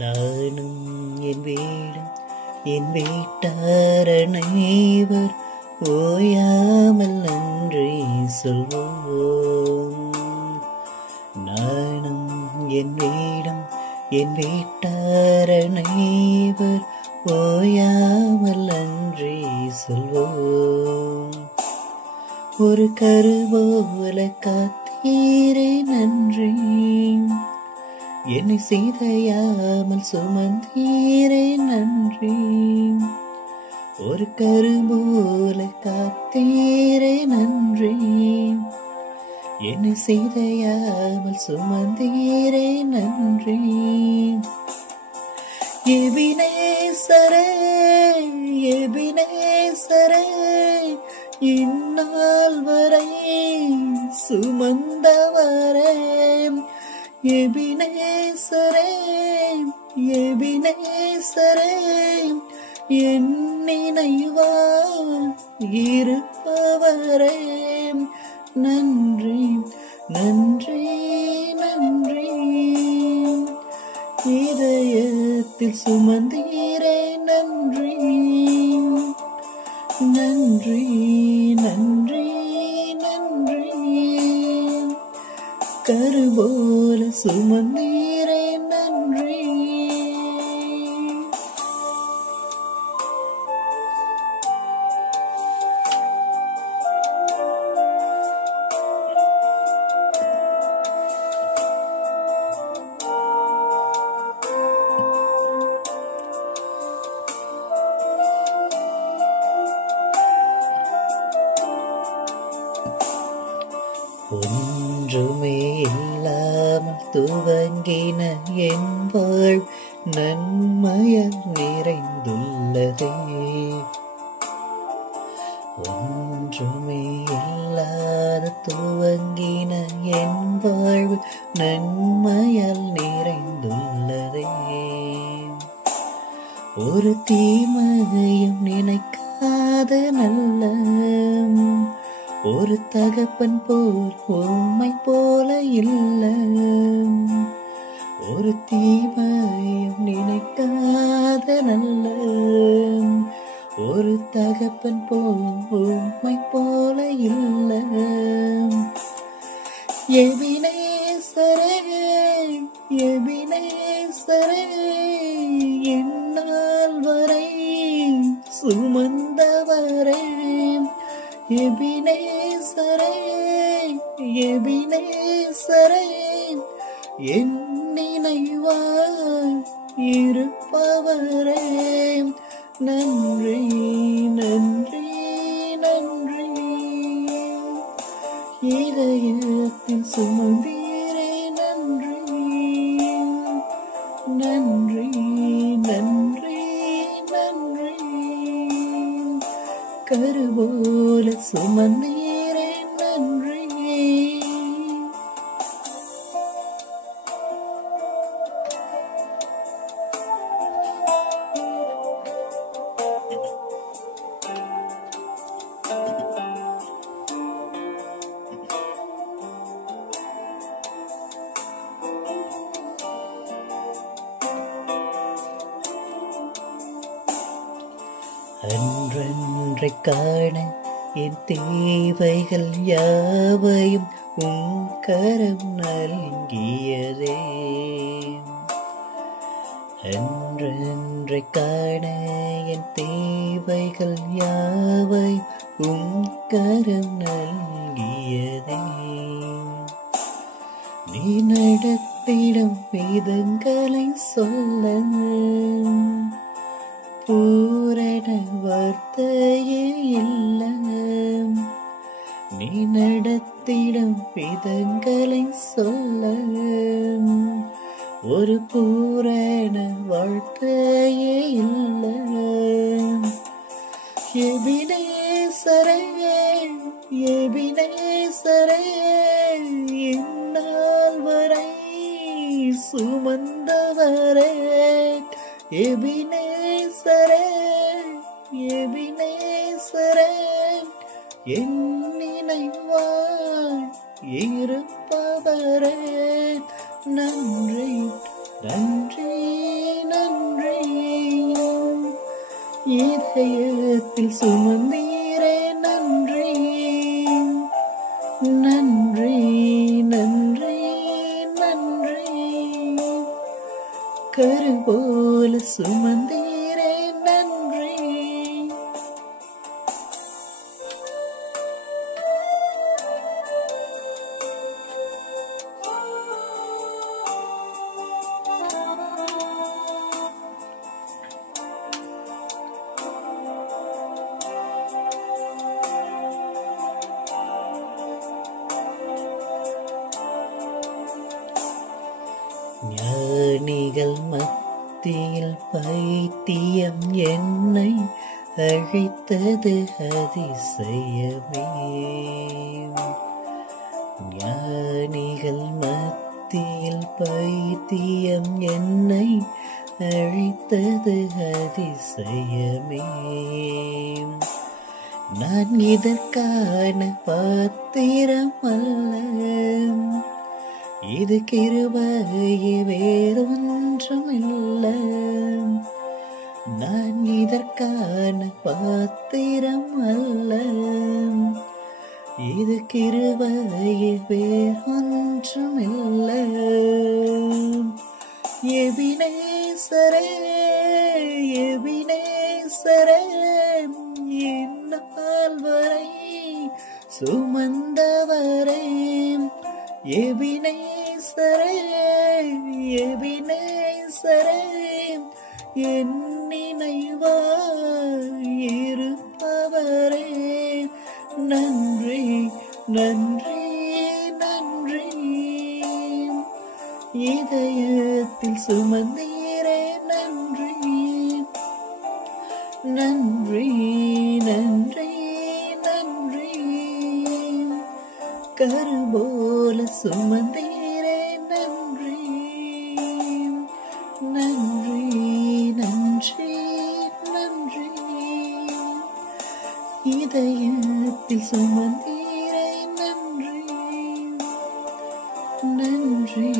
நானும் என் வீடும் என் வீட்டார் அனைவர் ஓயாமல் நன்றி சொல்வோம். நானும் என் வீடும் என் வீட்டார் அனைவர் ஓயாமல் நன்றி சொல்வோம். ஒரு கருவோல காத்தீரே நன்றி, என்னை செய்தையாமல் சுமந்தீரே நன்றி. ஒரு கரும்போல காத்தீரே நன்றி, என்னை செய்தையாமல் சுமந்தீரே நன்றி. எபினேசரே எபினேசரே, இந்நாள் வரை சுமந்தவரே. எபினேசரே எபினேசரே, என் நினைவாய் இருப்பவரே. நன்றி நன்றி நன்றி, இதயத்தில் சுமந்தீரே நன்றி. நன்றி நன்றி நன்றி, கருபோல சுமந்தீரே நன்றி. ஒன்றுமே இல்லாமல் துவங்கின என் வாழ் நன்மையால் நிறைந்துள்ளதே. ஒன்றுமே இல்லாத துவங்கின என் வாழ்வு நன்மையால் நிறைந்துள்ளதே. ஒரு தீமையும் நினைக்காத நல்ல ஒரு தகப்பன் போல் உம்மை போல இல்ல. ஒரு தீமையும் நினைக்காத நல்ல ஒரு தகப்பன் போல் உம்மை போல இல்ல. எபினேசரே எபினேசரே, இந்நாள் வரை சுமந்தவரே. எபினேசரே எபினேசரே, என் நினைவாய் இருப்பவரே. நன்றி நன்றி நன்றி, இதயத்தில் சுமந்தீரே நன்றி. நன்றி நன்றி நன்றி, கருபோல சுமந்தீரே நன்றி. அன்றன்றை காண என் தேவைகள் யாவையும் உம் கரம் நல்கியதே. அன்றன்றை காண என் தேவைகள் யாவையும் உம் கரம் நல்கியதே. நீ நடத்திடும் விதங்களை சொல்ல பூரண வார்த்தையே இல்ல. நீ நடத்திடும் விதங்களை சொல்ல ஒரு பூரண வார்த்தையே இல்ல. எபினேசரே எபினேசரே, இந்நாள் வரை சுமந்தவரே. எபினேசரே எபினேசரே, என் நினைவாய் இருப்பவரே. நன்றி நன்றி இதயத்தில் சுமந்தீரே நன்றி நன்றி நன்றி நன்றி. கரு போல சுமந்தீரே நன்றி. ஞானிகள் மத்தியில் பைத்தியம் என்னை அழைத்தது அதிசயமே. ஞானிகள் மத்தியில் பைத்தியம் என்னை அழைத்தது அதிசயமே. நான் இதற்கான பாத்திரம் அல்ல, இது கிருபையே வேறொன்றும் இல்லை. நான் இதற்கான பாத்திரம் அல்ல, இது கிருபையே வேறொன்றும் இல்லை. எபினேசரே எபினேசரே இந்நாள் வரை சுமந்தவரே. எபினேசரே எபினேசரே என் நினைவாய் இருப்பவரே. நன்றி நன்றி நன்றி. இதயத்தில் சுமந்தீரே நன்றி நன்றி நன்றி நன்றி. கரு போல சுமந்தீரே நன்றி நன்றி நன்றி நன்றி. இதயத்தில் சுமந்தீரே நன்றி நன்றி